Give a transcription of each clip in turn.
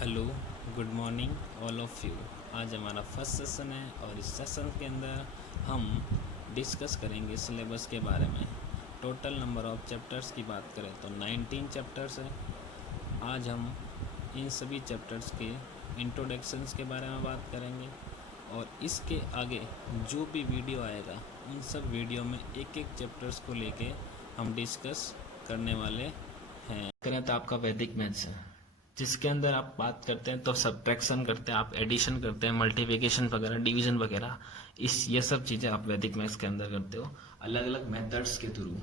Hello, good morning all of you. आज हमारा first session है और इस सेशन के अंदर हम डिस्कस करेंगे सिलेबस के बारे में। टोटल नंबर ऑफ़ चैप्टर्स की बात करें तो 19 चैप्टर्स है। आज हम इन सभी चैप्टर्स के इंट्रोडक्शंस के बारे में बात करेंगे और इसके आगे जो भी वीडियो आएगा उन सब वीडियो में एक एक चैप्टर्स को लेके हम डिस्कस करने वाले हैं। करें तो आपका वैदिक मैथ्स है, जिसके अंदर आप बात करते हैं तो सब्ट्रैक्शन करते हैं, आप एडिशन करते हैं, मल्टीप्लिकेशन वगैरह, डिवीजन वगैरह, ये सब चीज़ें आप वैदिक मैथ्स के अंदर करते हो अलग अलग मेथड्स के थ्रू।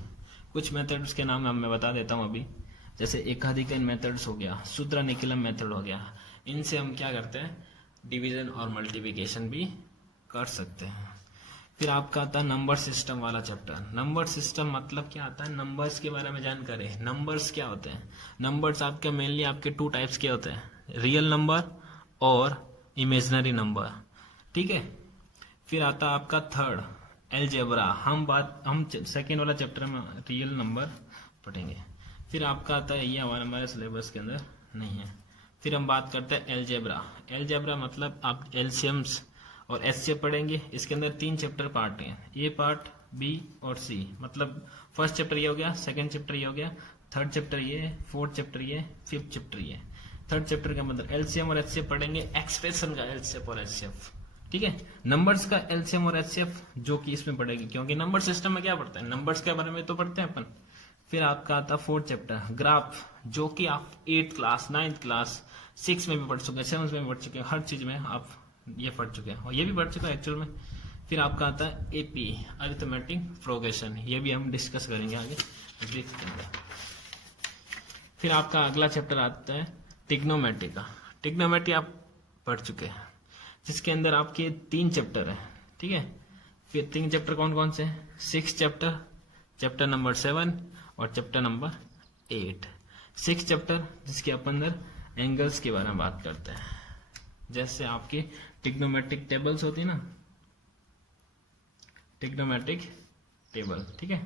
कुछ मेथड्स के नाम मैं बता देता हूँ अभी, जैसे एकाधिकन मेथड्स हो गया, सूत्रनिकलन मेथड हो गया। इनसे हम क्या करते हैं, डिवीजन और मल्टीप्लिकेशन भी कर सकते हैं। फिर आपका आता है नंबर सिस्टम वाला चैप्टर। नंबर सिस्टम मतलब क्या आता है, नंबर्स के बारे में जानकारी। नंबर्स क्या होते हैं, नंबर्स आपके मेनली आपके टू टाइप्स के होते हैं, रियल नंबर और इमेजिनरी नंबर, ठीक है। फिर आता है आपका थर्ड अलजेब्रा। हम सेकेंड वाला चैप्टर में रियल नंबर पढ़ेंगे। फिर आपका आता है, ये हमारे सिलेबस के अंदर नहीं है। फिर हम बात करते हैं अलजेब्रा। अलजेब्रा मतलब आप एलसीएम्स और एस से पढ़ेंगे। इसके अंदर 3 चैप्टर पार्ट हैं, ए पार्ट, बी और सी। मतलब फर्स्ट चैप्टर ये हो गया, सेकंड चैप्टर ये हो गया, थर्ड चैप्टर ये, फोर्थ चैप्टर ये, फिफ्थ चैप्टर ये। थर्ड चैप्टर का मतलब एलसीएम और एचसीएफ पढ़ेंगे, एक्सप्रेशन का एलसीएफ और एचसीएफ, ठीक है। नंबर्स का एलसीएम और एचसीएफ जो कि इसमें पढ़ेगी, क्योंकि नंबर सिस्टम में क्या पढ़ते हैं, नंबर्स के बारे में तो पढ़ते हैं अपन। फिर आपका आता फोर्थ चैप्टर ग्राफ, जो कि आप 8th क्लास, 9th क्लास, 6 में भी पढ़ चुके हैं, 7th में भी पढ़ चुके हैं, हर चीज में आप ये पढ़ चुके हैं और ये भी पढ़ चुका है एक्चुअल में। फिर आपका आता है एपी, अरिथमेटिक प्रोग्रेशन, ये भी हम डिस्कस करेंगे आगे ब्रीफ के अंदर। फिर आपका अगला चैप्टर आता है ट्रिग्नोमेट्री का। ट्रिग्नोमेट्री आप पढ़ चुके हैं, जिसके अंदर आपके 3 चैप्टर है, ठीक है। फिर 3 चैप्टर कौन कौन से हैं, 6 चैप्टर, चैप्टर नंबर 7 और चैप्टर नंबर 8। 6 चैप्टर जिसके अपन अंदर एंगल्स के बारे में बात करते हैं, जैसे आपकी ट्रिग्नोमेट्रिक टेबल्स होती है ना, ट्रिग्नोमेट्रिक टेबल, ठीक है।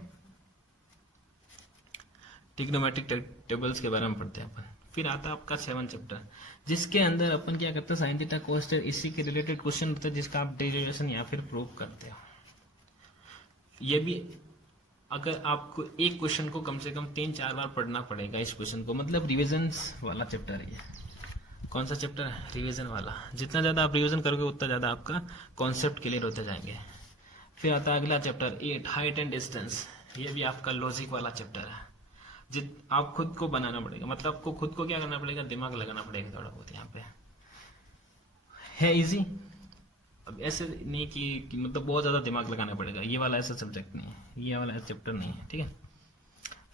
ट्रिग्नोमेट्रिक टेबल्स के बारे में पढ़ते हैं अपन। फिर आता है आपका 7 चैप्टर, जिसके अंदर अपन क्या करते हैं, साइन थीटा कोस थीटा, इसी के रिलेटेड क्वेश्चन होता है, जिसका आप डेरिवेशन या फिर प्रूव करते हो। ये भी अगर आपको एक क्वेश्चन को कम से कम 3-4 बार पढ़ना पड़ेगा इस क्वेश्चन को, मतलब रिविजन वाला चैप्टर है ये। कौन सा चैप्टर है, रिवीजन वाला। जितना ज्यादा आप रिवीजन करोगे उतना ज्यादा आपका कॉन्सेप्ट क्लियर होते जाएंगे। फिर आता है अगला चैप्टर 8 हाइट एंड डिस्टेंस। ये भी आपका लॉजिक वाला चैप्टर है, आप खुद को बनाना पड़ेगा, मतलब आपको खुद को क्या करना पड़ेगा, दिमाग लगाना पड़ेगा थोड़ा बहुत। यहाँ पे है इजी, अब ऐसे नहीं कि मतलब बहुत ज्यादा दिमाग लगाना पड़ेगा, ये वाला ऐसा सब्जेक्ट नहीं है, ये वाला ऐसा चैप्टर नहीं है, ठीक है।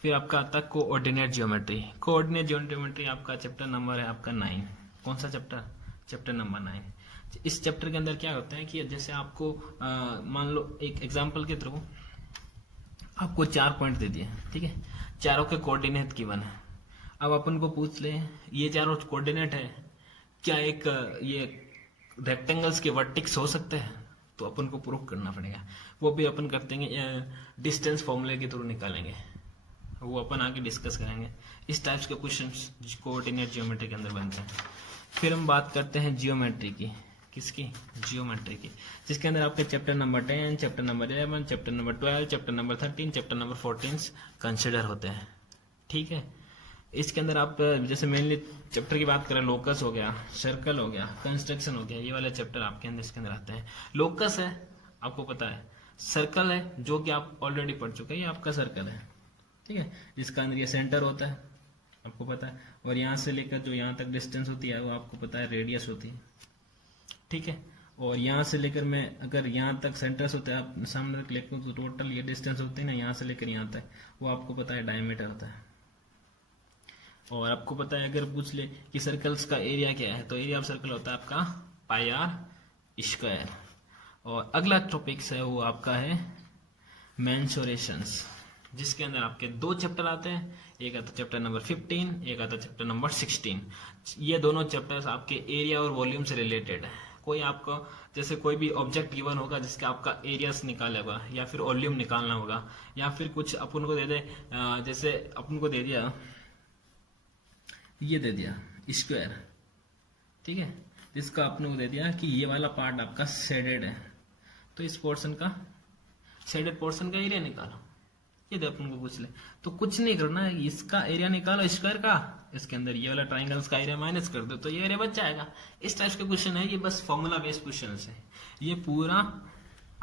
फिर आपका आता है कोऑर्डिनेट जियोमेट्री। कोऑर्डिनेट जियोमेट्री आपका चैप्टर नंबर है आपका 9। कौन सा चैप्टर, चैप्टर नंबर 9। इस चैप्टर के अंदर क्या होता है कि जैसे आपको मान लो एक एग्जांपल के थ्रू आपको 4 पॉइंट दे दिए, ठीक है, चारों के कोऑर्डिनेट गिवन है। अब अपन को पूछ ले, ये चारों कोऑर्डिनेट है, क्या एक ये रेक्टेंगल्स के वर्टिक्स हो सकते हैं, तो अपन को प्रूफ करना पड़ेगा। वो भी अपन करते हैं, डिस्टेंस फॉर्मूले के थ्रू निकालेंगे, वो अपन आगे डिस्कस करेंगे। इस टाइप्स के क्वेश्चंस कोऑर्डिनेट जियोमेट्री के अंदर बनते हैं। फिर हम बात करते हैं जियोमेट्री की, किसकी, जियोमेट्री की, जिसके अंदर आपके chapter number 10, chapter number 11, chapter number 12, chapter number 13, chapter number 14 consider होते हैं, ठीक है। इसके अंदर आप जैसे मेनली चैप्टर की बात करें, लोकस हो गया, सर्कल हो गया, कंस्ट्रक्शन हो गया, ये वाले चैप्टर आपके अंदर इसके अंदर आते हैं। लोकस है आपको पता है, सर्कल है जो कि आप ऑलरेडी पढ़ चुके हैं, ये आपका सर्कल है, ठीक है, जिसका अंदर ये सेंटर होता है आपको पता है, और यहाँ से लेकर जो यहाँ तक डिस्टेंस होती है वो आपको पता है रेडियस होती है, ठीक है। और यहाँ से लेकर मैं अगर यहाँ तक सेंटर्स होते हैं, आप सामने तक लेकर तो टोटल ये डिस्टेंस होती है ना, यहाँ से लेकर यहाँ तक, वो आपको पता है डायमीटर होता है। और आपको पता है अगर पूछ ले कि सर्कल्स का एरिया क्या है, तो एरिया ऑफ सर्कल होता है आपका पाई आर स्क्वायर। और अगला टॉपिक है वो आपका है मेंसुरेशंस, जिसके अंदर आपके 2 चैप्टर आते हैं, एक आता चैप्टर नंबर 15, एक आता चैप्टर नंबर 16। ये दोनों चैप्टर्स आपके एरिया और वॉल्यूम से रिलेटेड है। कोई आपको जैसे कोई भी ऑब्जेक्ट गिवन होगा जिसका आपका एरियास निकालेगा या फिर वॉल्यूम निकालना होगा, या फिर कुछ अपन को दे दे, जैसे अपन को दे दिया, ये दे दिया स्क्वायर, ठीक है, जिसका आपने वो दे दिया कि ये वाला पार्ट आपका शेडेड है, तो इस पोर्शन का शेडेड पोर्शन का एरिया निकालो। ये दे अपन को पूछ ले, तो कुछ नहीं करना है, इसका एरिया निकालो स्क्वायर का, इसके अंदर ये वाला ट्राइंगल्स का एरिया माइनस कर दो तो ये एरिया बच जाएगा। इस टाइप के क्वेश्चन है ये, बस फॉर्मूला बेस्ड क्वेश्चन है। ये पूरा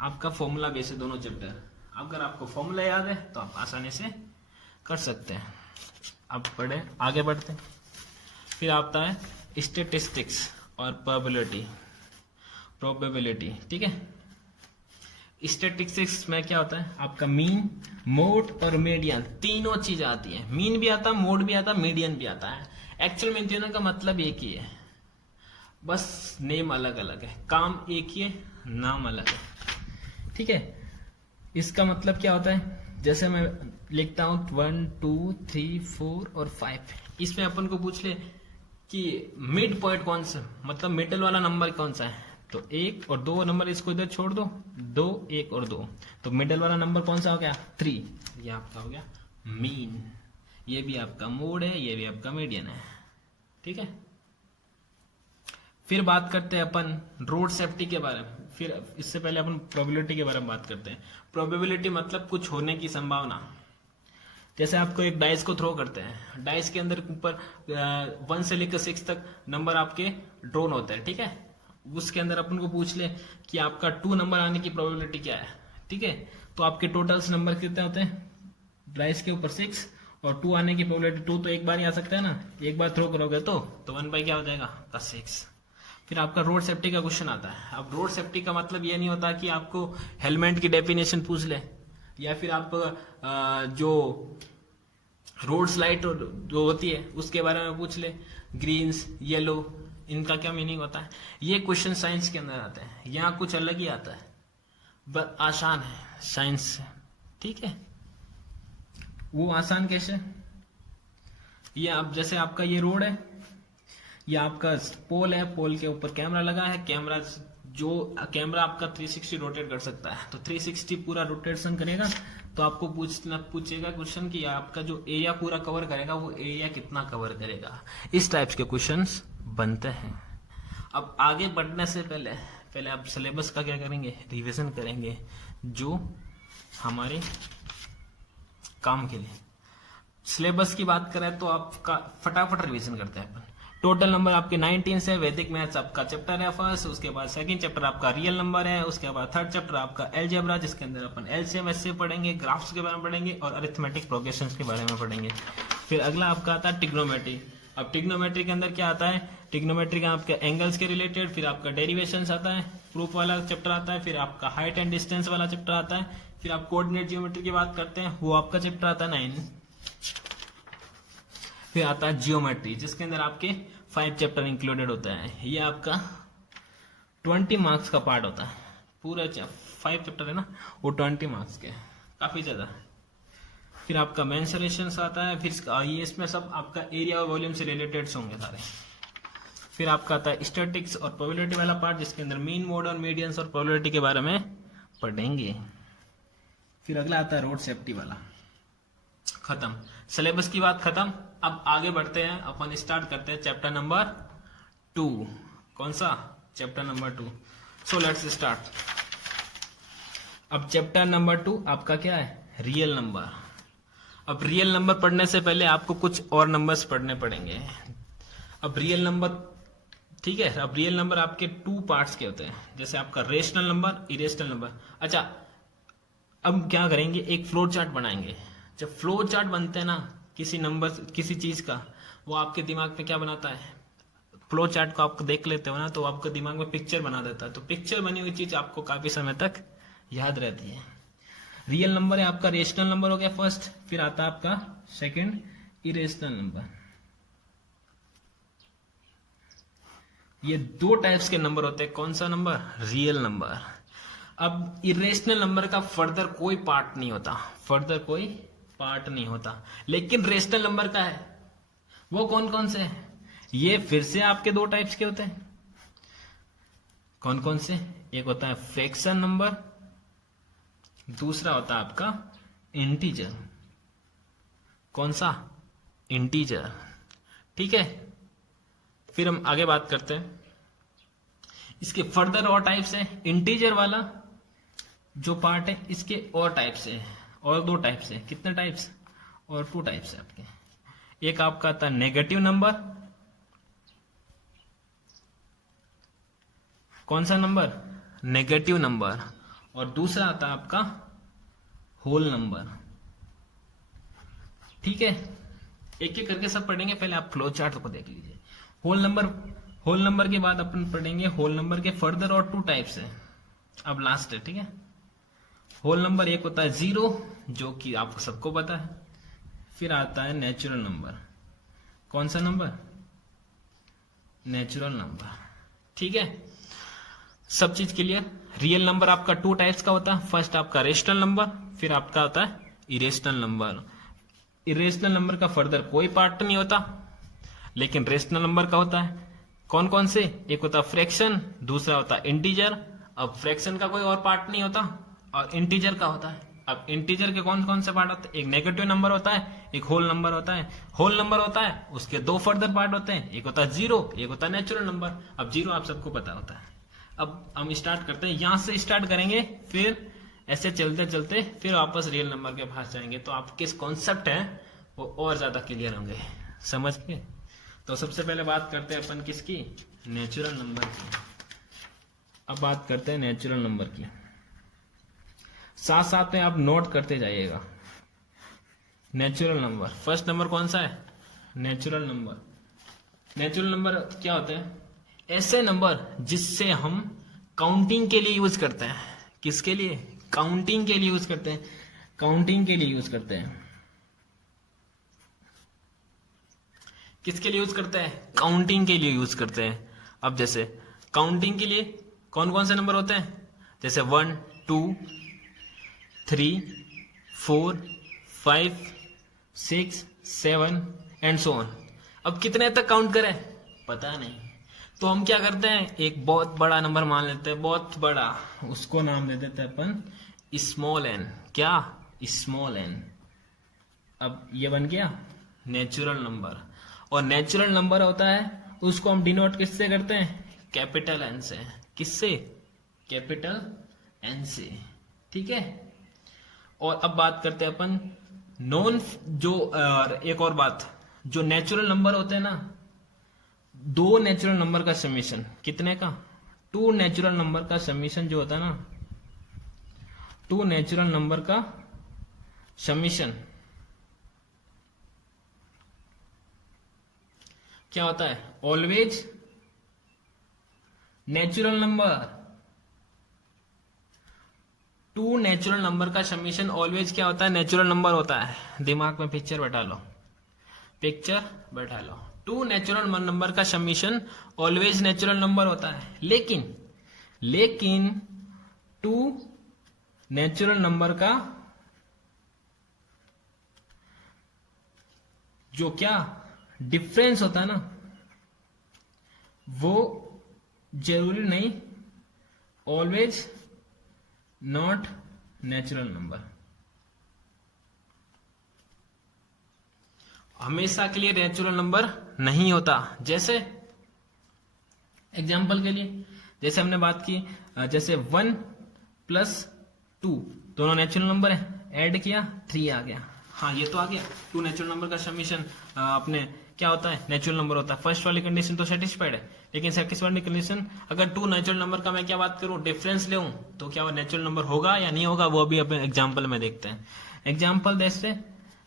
आपका फॉर्मूला बेस्ड है दोनों चैप्टर। अगर आपको फॉर्मूला याद है तो आप आसानी से कर सकते हैं। अब पढ़े आगे बढ़ते हैं। फिर आता है स्टेटिस्टिक्स और प्रोबेबिलिटी। ठीक है, स्टेटिस्टिक्स में क्या होता है, आपका मीन, मोड और मीडियन, तीनों चीज आती है। मीन भी आता है, मोड भी आता है, मीडियन भी आता है। एक्चुअल में इन तीनों का मतलब एक ही है, बस नेम अलग अलग है, काम एक ही है, नाम अलग है। ठीक है, इसका मतलब क्या होता है, जैसे मैं लिखता हूं 1 2 3 4 और 5, इसमें अपन को पूछ ले कि मिड पॉइंट कौन सा, मतलब मिडल वाला नंबर कौन सा है, तो 1 और 2 नंबर इसको इधर छोड़ दो, 2 1 और 2, तो मिडल वाला नंबर कौन सा हो गया 3, ये आपका हो गया मीन। ये भी आपका मोड है, ये भी आपका मीडियन है। ठीक है, फिर बात करते हैं अपन रोड सेफ्टी के बारे में। फिर इससे पहले अपन प्रोबेबिलिटी के बारे में बात करते हैं। प्रोबेबिलिटी मतलब कुछ होने की संभावना। जैसे आपको एक डाइस को थ्रो करते हैं, डाइस के अंदर ऊपर 1 से लेकर 6 तक नंबर आपके ड्रोन होते हैं। ठीक है, उसके अंदर अपन को पूछ ले कि आपका 2 नंबर आने की प्रोबेबिलिटी क्या है। ठीक है, तो आपके टोटल्स नंबर कितने होते हैं, डाइस के ऊपर 6 और 2 आने की प्रोबेबिलिटी 2 तो एक बार ही आ सकता है ना, एक बार थ्रो करोगे तो 1 बाई क्या हो जाएगा का 6। फिर आपका रोड सेफ्टी का क्वेश्चन आता है। अब रोड सेफ्टी का मतलब ये नहीं होता कि आपको हेलमेट की डेफिनेशन पूछ ले, या फिर आप जो रोड लाइट जो होती है उसके बारे में पूछ ले, ग्रीन्स येलो, इनका क्या मीनिंग होता है। ये क्वेश्चन साइंस के अंदर आते हैं, यहाँ कुछ अलग ही आता है, आसान है साइंस से। ठीक है, वो आसान कैसे, ये अब जैसे आपका ये रोड है, ये आपका पोल है, पोल के ऊपर कैमरा लगा है, कैमरा आपका 360 रोटेट कर सकता है, तो 360 पूरा रोटेशन करेगा, तो आपको पूछेगा क्वेश्चन कि आपका जो एरिया पूरा कवर करेगा वो एरिया कितना कवर करेगा। इस टाइप्स के क्वेश्चंस बनते हैं। अब आगे बढ़ने से पहले आप सिलेबस का क्या करेंगे, रिवीजन करेंगे जो हमारे काम के लिए। सिलेबस की बात करें तो आपका फटाफट रिवीजन करते हैं अपन। टोटल नंबर आपके 19 से, वैदिक मैथ्स आपका चैप्टर है फर्स्ट, उसके बाद सेकंड चैप्टर आपका रियल नंबर है, उसके बाद थर्ड चैप्टर आपका एलजेब्रा, जिसके अंदर अपन एलसीएम एससीए पढ़ेंगे, ग्राफ्स के बारे में पढ़ेंगे और अरिथमेटिक प्रोग्रेशंस के बारे में पढ़ेंगे। फिर अगला आपका आता है ट्रिग्नोमेट्री। अब ट्रिग्नोमेट्री के अंदर क्या आता है, ट्रिग्नोमेट्री का आपके एंगल्स के रिलेटेड, फिर आपका डेरिवेशंस आता है, प्रूफ वाला चैप्टर आता है, फिर आपका हाइट एंड डिस्टेंस वाला चैप्टर आता है, फिर आप कोऑर्डिनेट ज्योमेट्री की बात करते हैं, वो आपका चैप्टर आता है 9। फिर आता है जियोमेट्री, जिसके अंदर आपके 5 चैप्टर इंक्लूडेड होते हैं। ये आपका 20 मार्क्स का पार्ट होता है, पूरा 5 चैप्टर है ना, वो 20 मार्क्स के, काफी ज्यादा। फिर आपका मेंसुरेशंस आता है, फिर ये इसमें सब आपका एरिया और वॉल्यूम से रिलेटेड होंगे सारे। फिर आपका आता है स्टैटिक्स और प्रोबेबिलिटी वाला पार्ट, जिसके अंदर मीन, मोड और मीडियंस और प्रोबेबिलिटी के बारे में पढ़ेंगे। फिर अगला आता है रोड सेफ्टी वाला। खत्म, सिलेबस की बात खत्म। अब आगे बढ़ते हैं, अपन स्टार्ट करते हैं चैप्टर नंबर 2। कौन सा, chapter number 2। So let's start. अब चैप्टर नंबर 2 आपका क्या है, रियल नंबर। अब रियल नंबर पढ़ने से पहले आपको कुछ और नंबर्स पढ़ने पड़ेंगे। अब रियल नंबर, ठीक है, अब रियल नंबर आपके 2 पार्ट्स के होते हैं, जैसे आपका रेशनल नंबर, इरेशनल नंबर। अच्छा, अब क्या करेंगे, एक फ्लो चार्ट बनाएंगे। जब फ्लो चार्ट बनते हैं ना किसी नंबर, किसी चीज का, वो आपके दिमाग में क्या बनाता है, फ्लो चार्ट को आप देख लेते हो ना, तो आपके दिमाग में पिक्चर बना देता है, तो पिक्चर बनी हुई चीज आपको काफी समय तक याद रहती है। रियल नंबर है आपका, रेशनल नंबर हो गया फर्स्ट, फिर आता है आपका सेकंड इरेशनल नंबर। ये 2 टाइप्स के नंबर होते हैं। कौन सा नंबर, रियल नंबर। अब इरेशनल नंबर का फर्दर कोई पार्ट नहीं होता, लेकिन रेशनल नंबर का है। वो कौन कौन से है, ये फिर से आपके 2 टाइप्स के होते हैं। कौन कौन से, एक होता है फ्रैक्शन नंबर, दूसरा होता है आपका इंटीजर। कौन सा, इंटीजर। ठीक है, फिर हम आगे बात करते हैं इसके फर्दर और टाइप्स है। इंटीजर वाला जो पार्ट है इसके और टाइप्स है, और 2 टाइप्स है। कितने टाइप्स? और 2 टाइप्स है आपके। एक आपका आता नेगेटिव नंबर, कौन सा नंबर? Negative number. और दूसरा आता है आपका होल नंबर। ठीक है, एक एक करके सब पढ़ेंगे, पहले आप फ्लो चार्ट को देख लीजिए। होल नंबर के बाद अपन पढ़ेंगे होल नंबर के फर्दर और 2 टाइप्स है। अब लास्ट है, ठीक है। होल नंबर एक होता है 0, जो कि आपको सबको पता है। फिर आता है नेचुरल नंबर। कौन सा नंबर? Natural number. ठीक है, सब चीज क्लियर। रियल नंबर आपका 2 टाइप्स का होता है। फर्स्ट आपका रेशनल नंबर, फिर आपका होता है इरेशनल नंबर। इरेशनल नंबर का फर्दर कोई पार्ट नहीं होता, लेकिन रेशनल नंबर का होता है। कौन कौन से? एक होता है फ्रैक्शन, दूसरा होता है इंटीजर। अब फ्रैक्शन का कोई और पार्ट नहीं होता, और इंटीजर का होता है। अब इंटीजर के कौन कौन से पार्ट होते हैं? एक नेगेटिव नंबर होता है, एक होल नंबर होता है। होल नंबर होता है, उसके 2 फर्दर पार्ट होते हैं, एक होता है 0, एक होता है नेचुरल नंबर। अब 0 आप सबको पता होता है। अब हम स्टार्ट करते हैं, यहां से स्टार्ट करेंगे, फिर ऐसे चलते चलते फिर वापस रियल नंबर के पास जाएंगे, तो आप किस कॉन्सेप्ट है वो और ज्यादा क्लियर होंगे, समझ गए। तो सबसे पहले बात करते हैं अपन किसकी? नेचुरल नंबर की। अब बात करते हैं नेचुरल नंबर की, साथ साथ में आप नोट करते जाइएगा। नेचुरल नंबर, फर्स्ट नंबर कौन सा है? Natural number. नेचुरल नंबर क्या होते हैं? ऐसे नंबर जिससे हम काउंटिंग के लिए यूज करते हैं। किसके लिए? काउंटिंग के लिए यूज करते हैं। काउंटिंग के लिए यूज करते हैं। किसके लिए यूज करते हैं? काउंटिंग के लिए यूज करते हैं। अब जैसे काउंटिंग के लिए कौन कौन से नंबर होते हैं? जैसे 1, 2, 3, 4, 5, 6, 7 एंड सो ऑन। अब कितने तक काउंट करें पता नहीं, तो हम क्या करते हैं, एक बहुत बड़ा नंबर मान लेते हैं, बहुत बड़ा, उसको नाम दे देते हैं अपन स्मॉल एन। क्या? Small N. अब ये बन गया नेचुरल नंबर। और नेचुरल नंबर होता है उसको हम डिनोट किससे करते हैं? कैपिटल एन से। किससे? कैपिटल एन से। ठीक है। और अब बात करते हैं अपन नॉन, जो एक और बात, जो नेचुरल नंबर होते हैं ना, 2 नेचुरल नंबर का समीशन, कितने का? 2 नेचुरल नंबर का समीशन जो होता है ना, 2 नेचुरल नंबर का समीशन क्या होता है? Always natural number. 2 natural number का समीशन ऑलवेज क्या होता है? नेचुरल नंबर होता है। दिमाग में पिक्चर बैठा लो, पिक्चर बैठा लो। 2 नेचुरल नंबर का समीशन ऑलवेज नेचुरल नंबर होता है। लेकिन 2 नेचुरल नंबर का जो क्या डिफरेंस होता है ना, वो जरूरी नहीं, ऑलवेज नॉट नेचुरल नंबर। हमेशा के लिए नेचुरल नंबर नहीं होता। जैसे एग्जाम्पल के लिए, जैसे हमने बात की, जैसे 1 + 2 दोनों नेचुरल नंबर है, ऐड किया 3 आ गया। हाँ, ये तो आ गया। 2 नेचुरल नंबर का समीशन अपने क्या होता है? नेचुरल नंबर होता है। फर्स्ट वाली कंडीशन तो सेटिस्फाइड है, लेकिन सेकंड वाली कंडीशन, अगर 2 नेचुरल नंबर का मैं क्या बात करूं, डिफरेंस ले तो क्या वो नेचुरल नंबर होगा या नहीं होगा, वो अभी अपने एग्जाम्पल में देखते हैं। एग्जाम्पल जैसे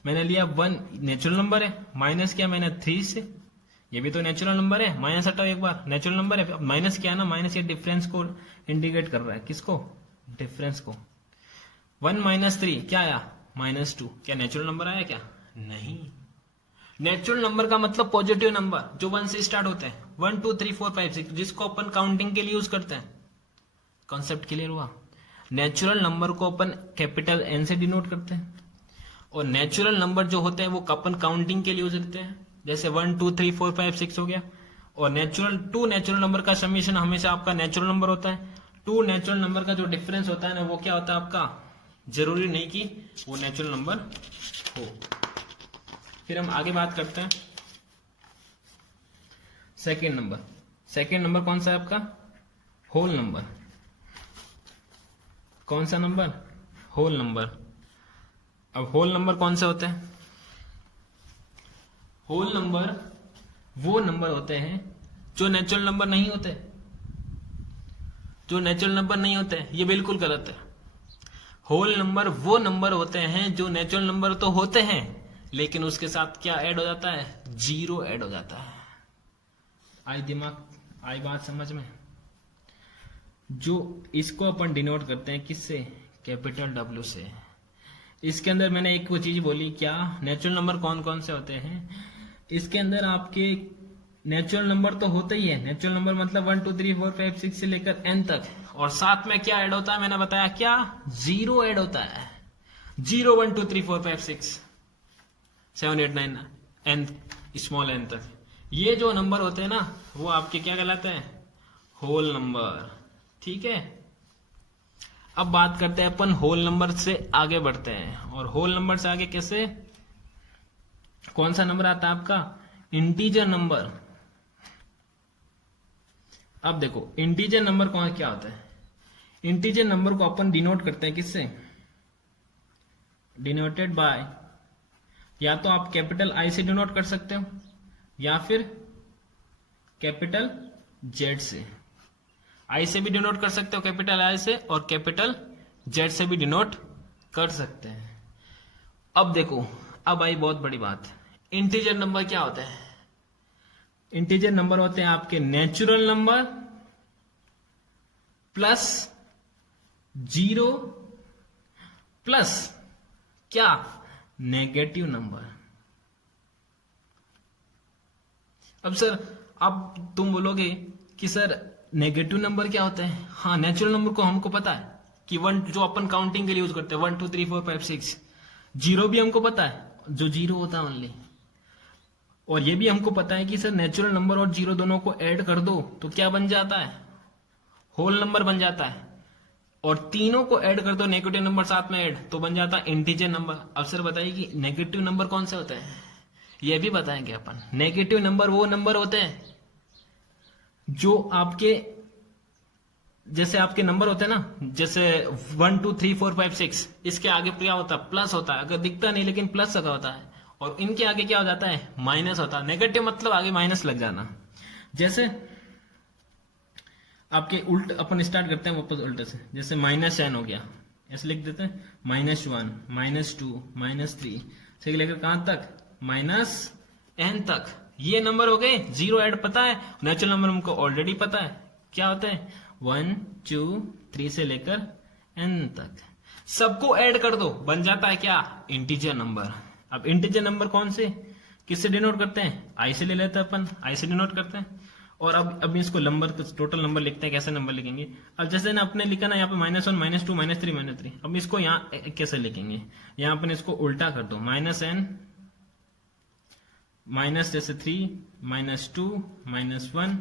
मैंने लिया 1 नेचुरल नंबर है, माइनस किया मैंने 3 से, ये भी तो नेचुरल नंबर है, माइनस हटाओ एक बार, नेचुरल नंबर है। अब माइनस किया ना, माइनस ये डिफरेंस को इंडिकेट कर रहा है। किसको? डिफरेंस को। 1 - 3 क्या आया? -2। क्या नेचुरल नंबर आया? क्या नहीं। नेचुरल नंबर का मतलब पॉजिटिव नंबर जो 1 से स्टार्ट होते हैं, 1 2 3 4 5 6, जिसको अपन काउंटिंग के लिए यूज करते हैं। कॉन्सेप्ट क्लियर हुआ? नेचुरल नंबर को अपन कैपिटल एन से डिनोट करते हैं, और नेचुरल नंबर जो होते हैं वो अपन काउंटिंग के लिए यूज करते हैं। जैसे 1 2 3 4 5 6 हो गया। और 2 नेचुरल नंबर का समीशन हमेशा आपका नेचुरल नंबर होता है। 2 नेचुरल नंबर का जो डिफरेंस होता है ना, वो क्या होता है आपका? जरूरी नहीं कि वो नेचुरल नंबर हो। फिर हम आगे बात करते हैं सेकेंड नंबर कौन सा है आपका? Whole number. कौन सा नंबर? Whole number. अब होल नंबर कौन से होते हैं? होल नंबर वो नंबर होते हैं जो नेचुरल नंबर नहीं होते। जो नेचुरल नंबर नहीं होते, ये बिल्कुल गलत है। होल नंबर वो नंबर होते हैं जो नेचुरल नंबर तो होते हैं, लेकिन उसके साथ क्या ऐड हो जाता है? जीरो ऐड हो जाता है। आई बात समझ में? जो इसको अपन डिनोट करते हैं किससे? कैपिटल डब्ल्यू से। इसके अंदर मैंने एक वो चीज बोली, क्या नेचुरल नंबर कौन कौन से होते हैं? इसके अंदर आपके नेचुरल नंबर तो होते ही है। नेचुरल नंबर मतलब 1 2 3 4 5 6 से लेकर n तक, और साथ में क्या ऐड होता है? मैंने बताया क्या? जीरो ऐड होता है। 0 1 2 3 4 5 6 7 8 9 n स्मॉल n तक। ये जो नंबर होते हैं ना, वो आपके क्या कहलाते हैं? Whole number. ठीक है, अब बात करते हैं अपन होल नंबर से आगे बढ़ते हैं। और होल नंबर से आगे कैसे? कौन सा नंबर आता है आपका? Integer number. अब देखो इंटीजर नंबर कौन क्या होता है? इंटीजर नंबर को अपन डिनोट करते हैं किससे? डिनोटेड बाय, या तो आप कैपिटल आई से डिनोट कर सकते हो, या फिर कैपिटल जेड से। आई से भी डिनोट कर सकते हो कैपिटल आई से, और कैपिटल जेड से भी डिनोट कर सकते हैं। अब देखो, अब आई बहुत बड़ी बात। इंटीजर नंबर क्या होते हैं? इंटीजर नंबर होते हैं आपके natural number plus zero plus क्या? Negative number. अब सर, अब तुम बोलोगे कि सर नेगेटिव नंबर क्या होता है? हाँ, नेचुरल नंबर को हमको पता है कि वन, जो अपन काउंटिंग के लिए यूज करते हैं 1 2 3 4 5 6। जीरो भी हमको पता है, जो जीरो होता है ओनली। और ये भी हमको पता है कि सर नेचुरल नंबर और जीरो दोनों को ऐड कर दो तो क्या बन जाता है? होल नंबर बन जाता है। और तीनों को ऐड कर दो, नेगेटिव नंबर साथ में ऐड, तो बन जाता है इंटीजर नंबर। अब सर बताइए कि नेगेटिव नंबर कौन से होते हैं? ये भी बताएंगे अपन। नेगेटिव नंबर वो नंबर होते हैं जो आपके, जैसे आपके नंबर होते हैं ना, जैसे 1 2 3 4 5 6, इसके आगे क्या होता है? प्लस होता है। अगर दिखता नहीं लेकिन प्लस लगा होता है। और इनके आगे क्या हो जाता है? माइनस होता है। नेगेटिव मतलब आगे माइनस लग जाना। जैसे आपके उल्ट अपन स्टार्ट करते हैं वापस उल्टे से, जैसे -n हो गया, ऐसे लिख देते हैं -1 -2 -3 से लेकर कहां तक? -n तक। ये नंबर हो गए। जीरो ऐड पता है, नेचुरल नंबर हमको ऑलरेडी पता है क्या होते हैं? 1 2 3 से लेकर n तक। सबको ऐड कर दो, बन जाता है क्या? Integer number. अब इंटीजर नंबर कौन से, किससे डिनोट करते हैं? आई से ले लेते हैं अपन, आई से डिनोट करते हैं। और अब इसको नंबर, टोटल नंबर लिखते हैं। कैसे नंबर लिखेंगे? अब जैसे ना अपने लिखा ना यहाँ पे -1 -2 -3 -3, अब इसको यहाँ कैसे लिखेंगे? यहाँ अपन इसको उल्टा कर दो, -n माइनस जैसे 3 -2 -1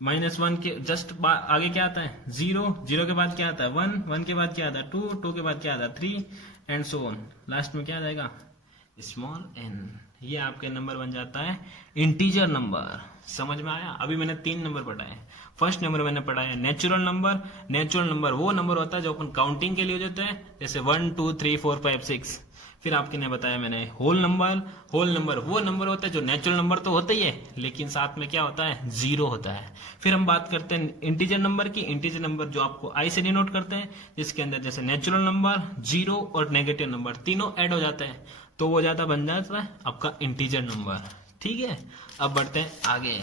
-1 के जस्ट आगे क्या आता है? 0 0 के बाद क्या आता है? 1 1 के बाद क्या आता है? 2 2 के बाद क्या आता है? 3 एंड सो ऑन। लास्ट में क्या आ जाएगा? Small n। ये आपके नंबर बन जाता है इंटीजर नंबर। समझ में आया? अभी मैंने 3 नंबर पढ़ाए। फर्स्ट नंबर मैंने पढ़ाया नेचुरल नंबर। नेचुरल नंबर वो नंबर होता है जो अपन काउंटिंग के लिए यूज होते हैं, जैसे 1 2 3 4 5 6। फिर आपके ने बताया मैंने होल नंबर। होल नंबर वो नंबर होता है जो नेचुरल नंबर तो होता ही है, लेकिन साथ में क्या होता है? जीरो होता है। फिर हम बात करते हैं इंटीजर नंबर की। इंटीजर नंबर जो आपको आई से डिनोट करते हैं, जिसके अंदर जैसे नेचुरल नंबर, जीरो और नेगेटिव नंबर तीनों ऐड हो जाते हैं, तो वो ज्यादा बन जाता है आपका इंटीजर नंबर। ठीक है, अब बढ़ते हैं आगे।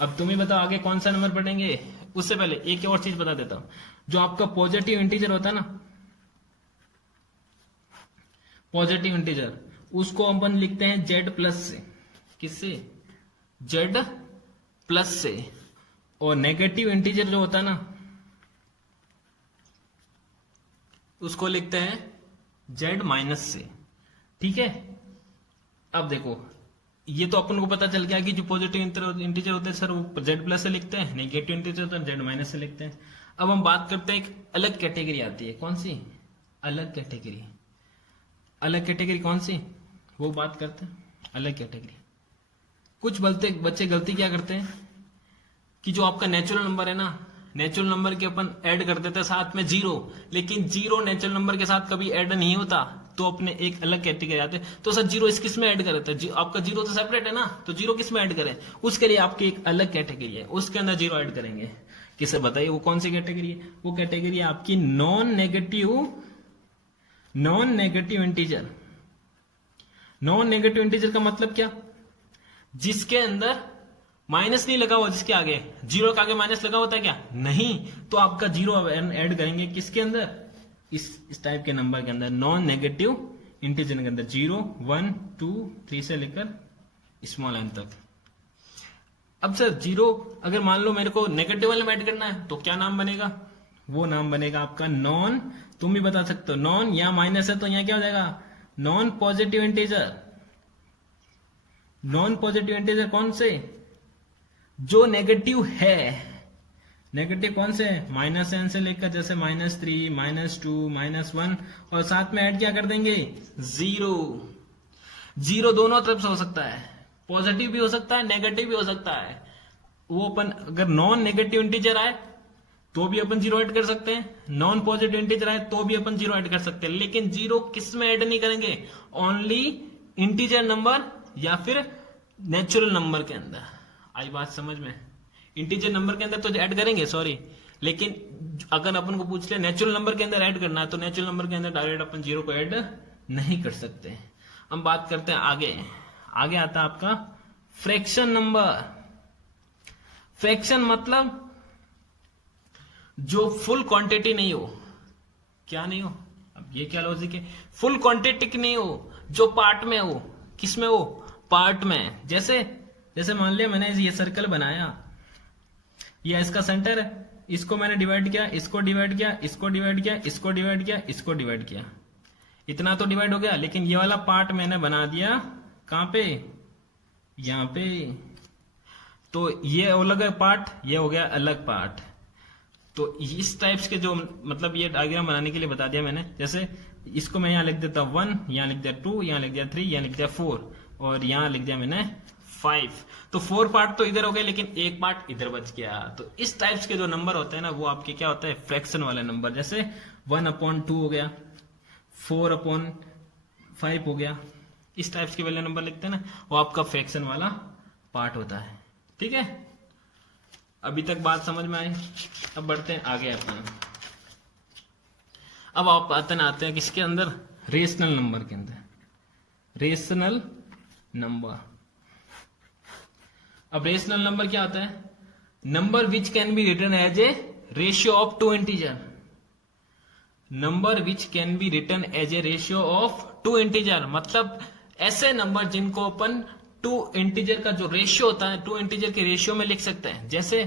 अब तुम ही बताओ आगे कौन सा नंबर पढ़ेंगे। उससे पहले एक और चीज बता देता हूं। जो आपका पॉजिटिव इंटीजर होता है ना, पॉजिटिव इंटीजर, उसको अपन लिखते हैं जेड प्लस से। किससे? जेड प्लस से। और नेगेटिव इंटीजर जो होता है ना, उसको लिखते हैं जेड माइनस से। ठीक है, अब देखो ये तो अपन को पता चल गया कि जो पॉजिटिव इंटीजर होते हैं सर वो जेड प्लस से लिखते हैं, नेगेटिव इंटीजर होता है जेड माइनस से लिखते हैं। अब हम बात करते हैं, एक अलग कैटेगरी आती है। कौन सी? अलग कैटेगरी। अलग कैटेगरी कौन सी? वो बात करते हैं अलग कैटेगरी। कुछ बच्चे गलती क्या करते हैं कि जो आपका नेचुरल नंबर है ना, नेचुरल नंबर के अपन ऐड कर देते हैं साथ में जीरो, लेकिन जीरो नेचुरल नंबर के साथ कभी ऐड नहीं होता, तो अपने एक अलग कैटेगरी आते हैं। तो सर जीरो इस किस में ऐड करे थे, आपका जीरो तो सेपरेट है ना, तो जीरो किस में ऐड करें, उसके लिए आपकी एक अलग कैटेगरी है, उसके अंदर जीरो ऐड करेंगे। किसे बताइए वो कौन सी कैटेगरी है, वो कैटेगरी है आपकी non negative integer. Non negative integer का मतलब क्या, जिसके अंदर माइनस नहीं लगा हुआ, जिसके आगे जीरो के आगे माइनस लगा होता है क्या, नहीं, तो आपका जीरो ऐड करेंगे किसके अंदर, इस टाइप के नंबर के अंदर, नॉन नेगेटिव इंटीजर के अंदर, 0 1 2 3 से लेकर स्मॉल n तक। अब सर जीरो अगर मान लो मेरे को नेगेटिव वाले में ऐड करना है तो क्या नाम बनेगा, वो नाम बनेगा आपका नॉन, तुम भी बता सकते हो, नॉन या माइनस है तो यहां क्या हो जाएगा, non positive integer. Non positive integer कौन से, जो नेगेटिव है, नेगेटिव कौन से, -n से लेकर जैसे -3 -2 -1, और साथ में ऐड क्या कर देंगे, जीरो। जीरो दोनों तरफ से हो सकता है, पॉजिटिव भी हो सकता है, नेगेटिव भी हो सकता है। वो अपन अगर नॉन नेगेटिव इंटीजर आए तो भी अपन जीरो ऐड कर सकते हैं, नॉन पॉजिटिव इंटीजर आए तो भी अपन जीरो ऐड कर सकते हैं, लेकिन जीरो किस में ऐड नहीं करेंगे, ओनली इंटीजर नंबर या फिर नेचुरल नंबर के अंदर। आई बात समझ में, इंटीजर नंबर के अंदर तो ऐड करेंगे सॉरी, लेकिन अगर अपन को पूछ ले नेचुरल नंबर के अंदर ऐड करना है तो नेचुरल नंबर के अंदर डायरेक्ट अपन जीरो को ऐड नहीं कर सकते। हम बात करते हैं आगे आता है आपका फ्रैक्शन नंबर। फ्रैक्शन मतलब जो फुल क्वांटिटी नहीं हो, क्या नहीं हो, अब ये क्या लॉजिक है, फुल क्वांटिटी नहीं हो, जो पार्ट में हो, किस में हो, पार्ट में। जैसे मान लिया मैंने ये सर्कल बनाया, ये इसका सेंटर है, इसको मैंने डिवाइड किया, इसको डिवाइड किया, इसको डिवाइड किया, इसको डिवाइड किया, इसको डिवाइड किया, इतना तो डिवाइड हो गया, लेकिन ये वाला पार्ट मैंने बना दिया कहां पे, यहां पे, तो ये अलग है पार्ट, ये हो गया अलग पार्ट। तो इस टाइप्स के जो मतलब ये डायग्राम बनाने के लिए बता दिया मैंने, जैसे इसको मैं यहां लिख देता 1, यहां लिख दिया 2, यहां लिख दिया 3, यहां लिख दिया 4, और यहां लिख दिया मैंने 5। तो 4 पार्ट तो इधर हो गए, लेकिन एक पार्ट इधर बच गया। तो इस टाइप्स के जो नंबर होते हैं ना, वो आपके क्या होता है, फ्रैक्शन वाले नंबर। जैसे 1/2 हो गया, 4/5 हो गया, इस टाइप्स के वाले नंबर लिखते हैं ना, वो आपका फ्रैक्शन वाला पार्ट होता है। ठीक है, अभी तक बात समझ में आई। अब बढ़ते हैं आगे अपन। अब आप आते हैं किसके अंदर, रेशनल नंबर के अंदर। रेशनल नंबर, अब रेशनल नंबर क्या होता है, number which can be written as a ratio of two integer. Number which can be written as a ratio of two integer, मतलब ऐसे नंबर जिनको अपन टू इंटीजर का जो रेशियो होता है, टू इंटीजर के रेशियो में लिख सकते हैं। जैसे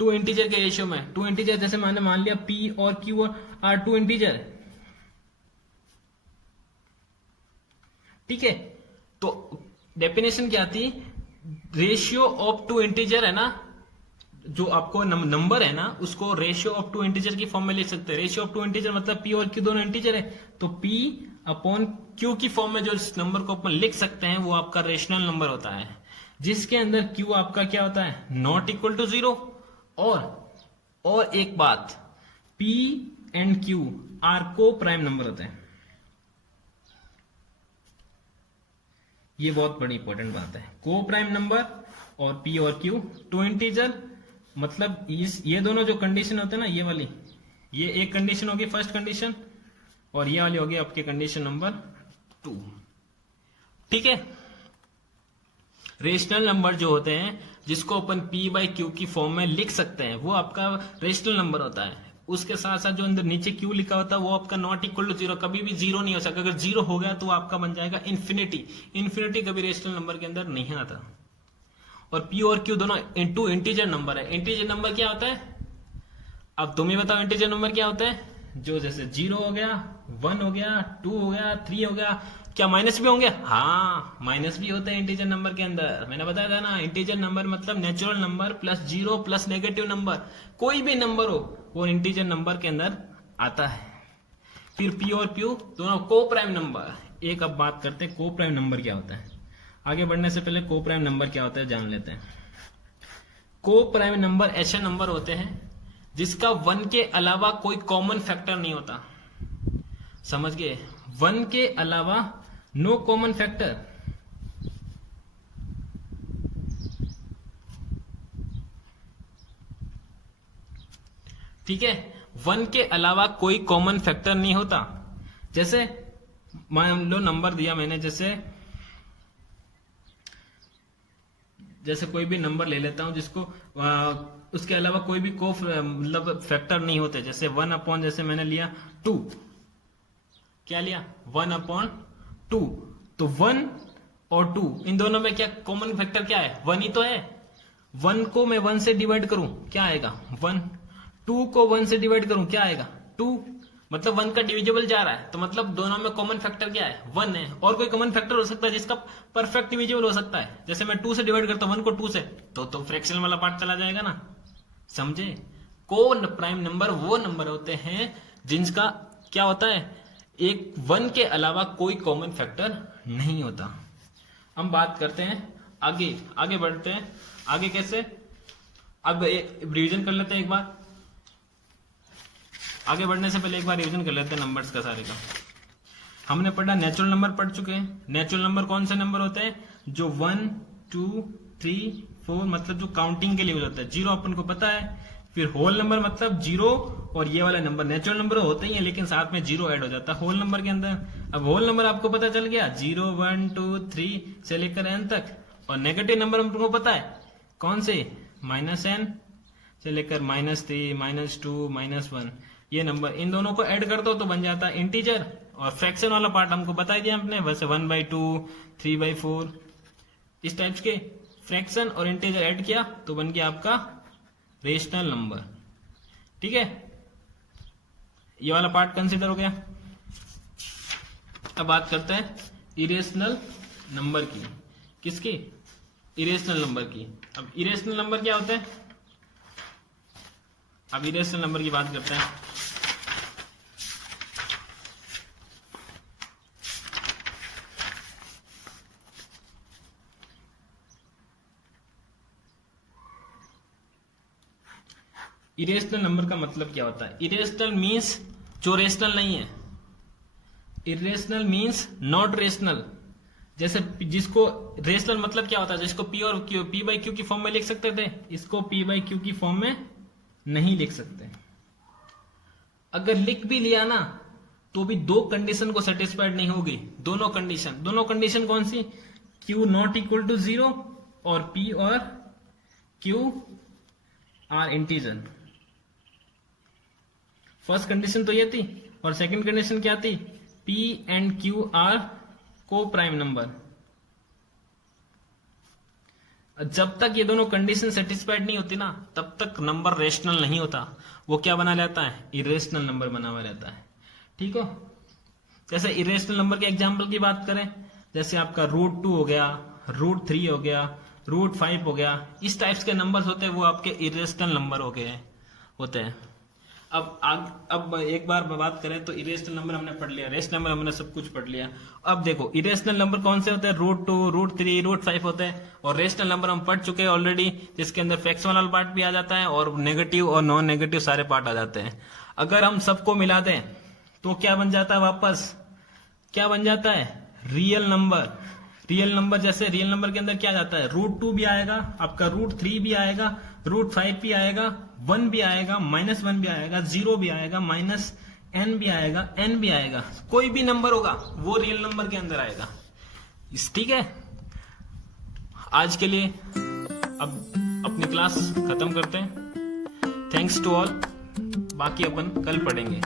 टू इंटीजर के रेशियो में, टू इंटीजर जैसे मान लिया P और Q आर टू इंटीजर, ठीक है। तो डेफिनेशन क्या थी, रेशियो ऑफ टू इंटीजर है ना, जो आपको नंबर है ना, उसको रेशियो ऑफ टू इंटीजर की फॉर्म में लिख सकते हैं। रेशियो ऑफ टू इंटीजर मतलब P और Q दोनों इंटीजर है, तो P/Q की फॉर्म में जो इस नंबर को अपन लिख सकते हैं, वो आपका रेशनल नंबर होता है, जिसके अंदर Q आपका क्या होता है, नॉट इक्वल टू 0। और एक बात, P एंड Q आर को प्राइम नंबर होते हैं। ये बहुत बड़ी इंपॉर्टेंट बात है, को प्राइम नंबर और P और Q टू इंटीजर, मतलब ये दोनों जो कंडीशन होते हैं ना, ये वाली, ये एक कंडीशन होगी फर्स्ट कंडीशन, और ये वाली होगी आपकी कंडीशन नंबर 2। ठीक है, रेशनल नंबर जो होते हैं जिसको अपन P/Q की फॉर्म में लिख सकते हैं, वो आपका रेशनल नंबर होता है। उसके साथ साथ जो अंदर नीचे Q लिखा होता है, वो आपका नॉट इक्वल टू 0, कभी भी 0 नहीं हो सकता। अगर 0 हो गया तो आपका बन जाएगा इन्फिनिटी। इन्फिनिटी कभी रेशनल नंबर के अंदर नहीं आता। और P और Q दोनों इंटू इंटीजर नंबर है। इंटीजर नंबर क्या होता है, अब तुम ही बताओ इंटीजर नंबर क्या होता है, जो जैसे 0 हो गया, 1 हो गया, 2 हो गया, 3 हो गया, क्या माइनस भी होंगे, हाँ माइनस भी होते हैं इंटीजर नंबर के अंदर। मैंने बताया था ना, इंटीजर नंबर मतलब natural number plus 0 plus negative number, कोई भी नंबर हो वो इंटीजर नंबर के अंदर आता है। फिर P और Q दोनों को प्राइम नंबर। एक अब बात करते हैं को प्राइम नंबर क्या होता है। आगे बढ़ने से पहले को प्राइम नंबर क्या होता है जान लेते हैं। को प्राइम नंबर ऐसे नंबर होते हैं जिसका 1 के अलावा कोई कॉमन फैक्टर नहीं होता। समझ गए? 1 के अलावा नो कॉमन फैक्टर। ठीक है, 1 के अलावा कोई कॉमन फैक्टर नहीं होता। जैसे मान लो नंबर दिया मैंने, जैसे कोई भी नंबर ले लेता हूं जिसको उसके अलावा कोई भी मतलब फैक्टर नहीं होते। जैसे 1 अपॉन, जैसे मैंने लिया 2, क्या लिया 1 अपॉन 2, तो 1 और 2 इन दोनों में क्या कॉमन फैक्टर क्या है? 1 ही तो है। 1 को मैं 1 से डिवाइड करूं क्या आएगा? 1। 2 को 1 से डिवाइड करूं क्या आएगा? 2। मतलब 1 का डिविजिबल जा रहा है, तो मतलब दोनों में कॉमन फैक्टर क्या है? 1 है। और कोई कॉमन फैक्टर हो सकता है जिसका परफेक्ट डिविजिबल हो सकता है। जैसे मैं 2 से डिवाइड करता हूं 1 को 2 से, तो फ्रैक्शन वाला पार्ट चला जाएगा ना। समझे? को प्राइम नंबर वो नंबर होते हैं जिनका क्या होता है, एक 1 के अलावा कोई कॉमन फैक्टर नहीं होता। हम बात करते हैं आगे बढ़ते हैं। आगे कैसे? अब रिवीजन कर लेते हैं एक बार। आगे बढ़ने से पहले एक बार रिवीजन कर लेते हैं नंबर्स का सारे का। हमने पढ़ा नेचुरल नंबर पढ़ चुके हैं। नेचुरल नंबर कौन से नंबर होते हैं? जो 1 2 3 4 मतलब जो काउंटिंग के लिए यूज होता है। 0 अपन को पता है। फिर होल नंबर मतलब 0 और ये वाला नंबर नेचुरल नंबर होते ही है, लेकिन साथ में 0 ऐड हो जाता है होल नंबर के अंदर। अब होल नंबर आपको पता चल गया 0 1 2 3 से लेकर n तक। और नेगेटिव नंबर हमको पता है कौन से? -n से लेकर -3 -2 -1 ये नंबर। इन दोनों को ऐड कर दो तो बन जाता है इंटीजर। और फ्रैक्शन वाला पार्ट हमको बता दिया हमने, वैसे 1/2 3/4 इस टाइप्स के फ्रैक्शन और इंटीजर ऐड किया तो बन गया आपका रेशनल नंबर। ठीक है, ये वाला पार्ट कंसीडर हो गया। अब बात करते हैं इरेशनल नंबर की। किसकी? इरेशनल नंबर की। अब इरेशनल नंबर क्या होते हैं? अब इरेशनल नंबर की बात करते हैं। इरेशनल नंबर का मतलब क्या होता है? इरेशनल मीन्स जो रेशनल नहीं है। Irrational means not rational. जैसे जिसको रेशनल मतलब क्या होता है? जिसको पी और क्यू, पी बाई क्यू की फॉर्म में लिख सकते थे, इसको पी बाई क्यू की फॉर्म में नहीं लिख सकते। अगर लिख भी लिया ना तो भी 2 कंडीशन को सेटिस्फाइड नहीं होगी। दोनों कंडीशन कौन सी? क्यू नॉट इक्वल टू 0 और पी और Q R integer. First condition तो ये थी, और सेकंड कंडीशन क्या थी? P एंड Q आर को प्राइम नंबर। जब तक ये दोनों कंडीशन सेटिस्फाइड नहीं होती ना तब तक नंबर रेशनल नहीं होता। वो क्या बना रहता है? इरेशनल नंबर बना हुआ रहता है। ठीक हो? जैसे इरेशनल नंबर के एग्जाम्पल की बात करें, जैसे आपका √2 हो गया, √3 हो गया, √5 हो गया, इस टाइप्स के नंबर्स होते हैं वो आपके इरेशनल नंबर हो गए होते हैं। अब एक बार बात करें तो इरेशनल नंबर हमने पढ़ लिया, रेशनल नंबर हमने सब कुछ पढ़ लिया। अब देखो इरेशनल नंबर कौन से होते हैं? √2 √3 √5 होते हैं। और रेशनल नंबर हम पढ़ चुके हैं ऑलरेडी, जिसके अंदर फ्रैक्शन वाला पार्ट भी आ जाता है और नेगेटिव और नॉन नेगेटिव सारे पार्ट आ जाते हैं। अगर हम सबको मिला दें तो क्या बन जाता है? वापस क्या बन जाता है? Real number. रियल नंबर, जैसे रियल नंबर के अंदर क्या जाता है? √2 भी आएगा, आपका √3 भी आएगा, √5 भी आएगा, 1 भी आएगा, -1 भी आएगा, 0 भी आएगा, -n भी आएगा, n भी आएगा। कोई भी नंबर होगा वो रियल नंबर के अंदर आएगा। ठीक है, आज के लिए अब अपनी क्लास खत्म करते हैं। Thanks to all. बाकी अपन कल पढ़ेंगे।